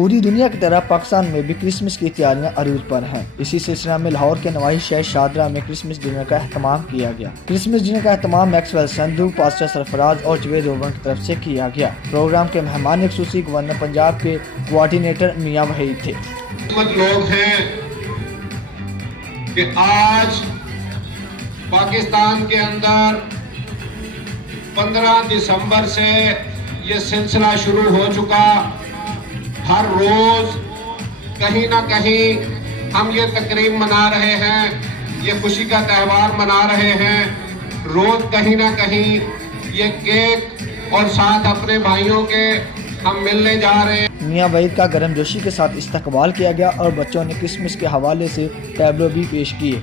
पूरी दुनिया की तरह पाकिस्तान में भी क्रिसमस की तैयारियां अरूज पर हैं। इसी सिलसिले में लाहौर के नवाही शहर शादरा में क्रिसमस डिनर का एहतमाम किया गया। क्रिसमस डिनर का एहतमाम मैक्सवेल संधू, पास्टर सरफराज और जवेद ओवन की तरफ से किया गया। प्रोग्राम के मेहमान खुसूसी गवर्नर पंजाब के कोऑर्डिनेटर मियां वहीद थे। लोग हैं कि आज पाकिस्तान के अंदर 15 दिसंबर से ये सिलसिला शुरू हो चुका। हर रोज कहीं ना कहीं हम ये तकरीब मना रहे हैं, ये खुशी का त्यौहार मना रहे हैं। रोज कहीं ना कहीं ये केक और साथ अपने भाइयों के हम मिलने जा रहे हैं। मियां वहीद का गर्मजोशी के साथ इस्तकबाल किया गया और बच्चों ने क्रिसमस के हवाले से टैबलो भी पेश किए।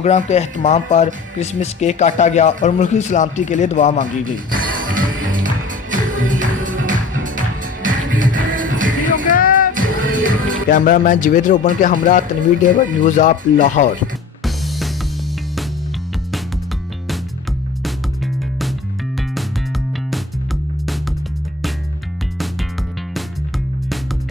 प्रोग्राम के एहतमाम पर क्रिसमस केक काटा गया और मुल्की सलामती के लिए दुआ मांगी गई। कैमरामैन जवेद ओवन के हमरा Tanveer David, news of Lahore.